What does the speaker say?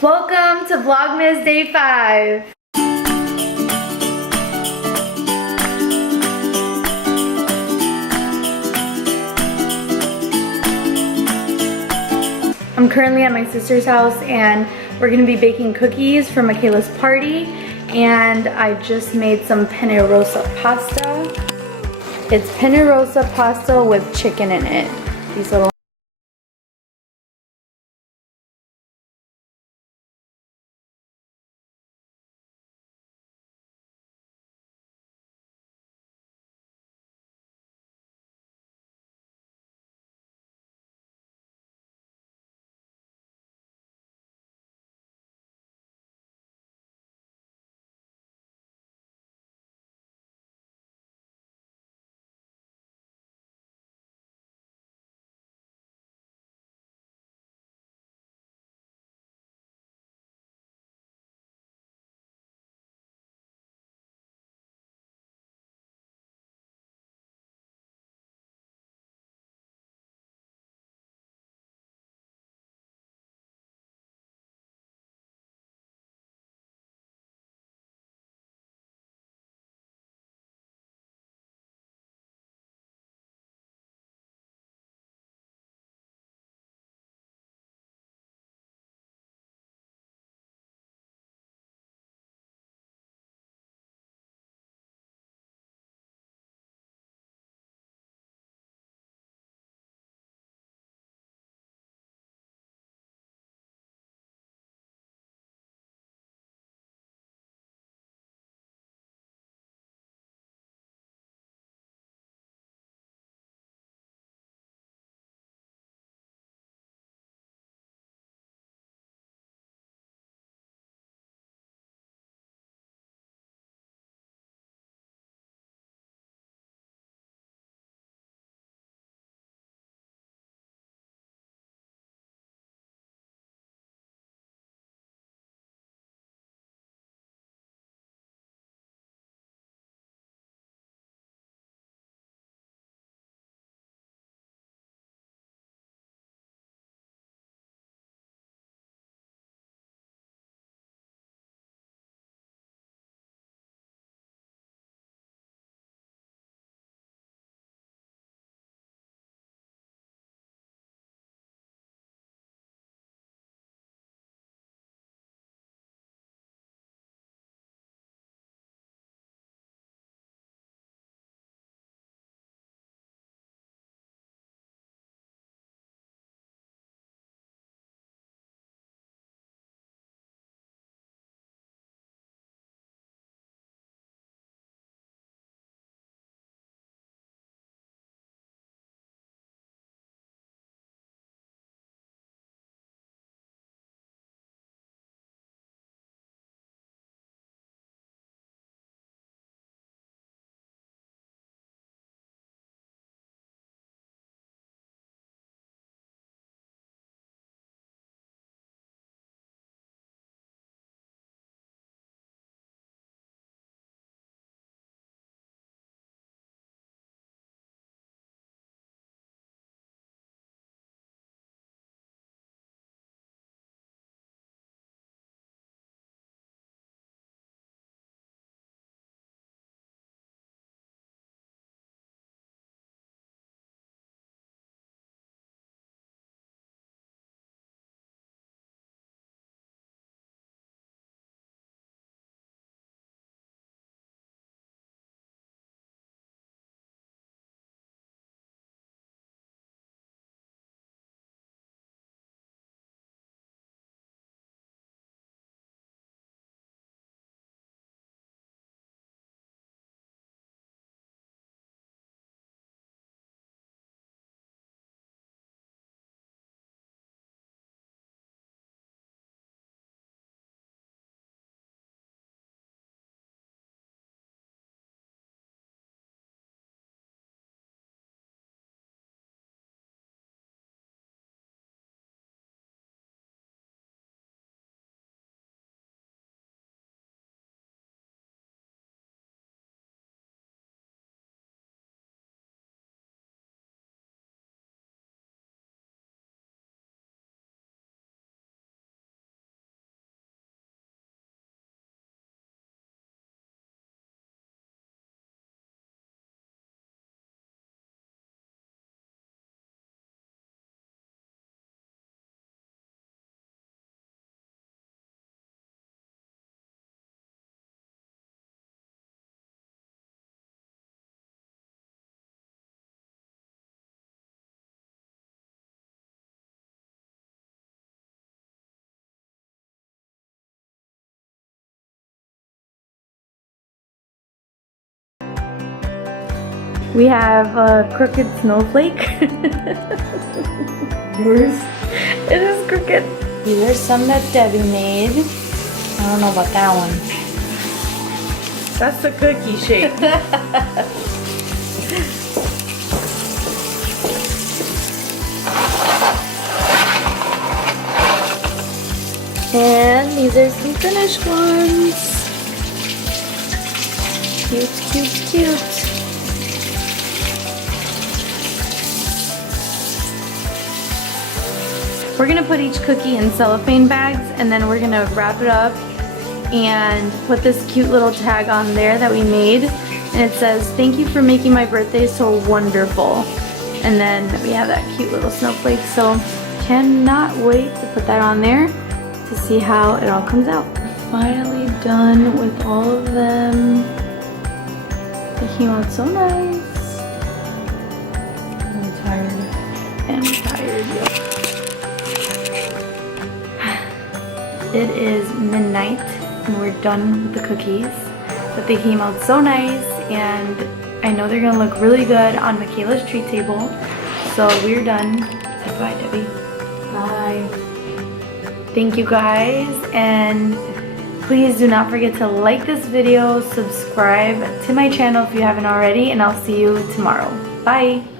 Welcome to Vlogmas Day 5. I'm currently at my sister's house and we're gonna be baking cookies for Michaela's party, and I just made some penne rosa pasta. It's penne rosa pasta with chicken in it. These little We have a crooked snowflake. Yours? It is crooked. These are some that Debbie made. I don't know about that one. That's the cookie shape. And these are some finished ones. Cute, cute, cute. We're gonna put each cookie in cellophane bags and then we're gonna wrap it up and put this cute little tag on there that we made. And it says, "Thank you for making my birthday so wonderful." And then we have that cute little snowflake. So cannot wait to put that on there to see how it all comes out. Finally done with all of them. They came out so nice. I'm tired. I'm tired, yep. It is midnight and we're done with the cookies. But they came out so nice and I know they're gonna look really good on Michaela's treat table. So we're done. Say bye, Debbie. Bye. Thank you guys, and please do not forget to like this video, subscribe to my channel if you haven't already, and I'll see you tomorrow. Bye!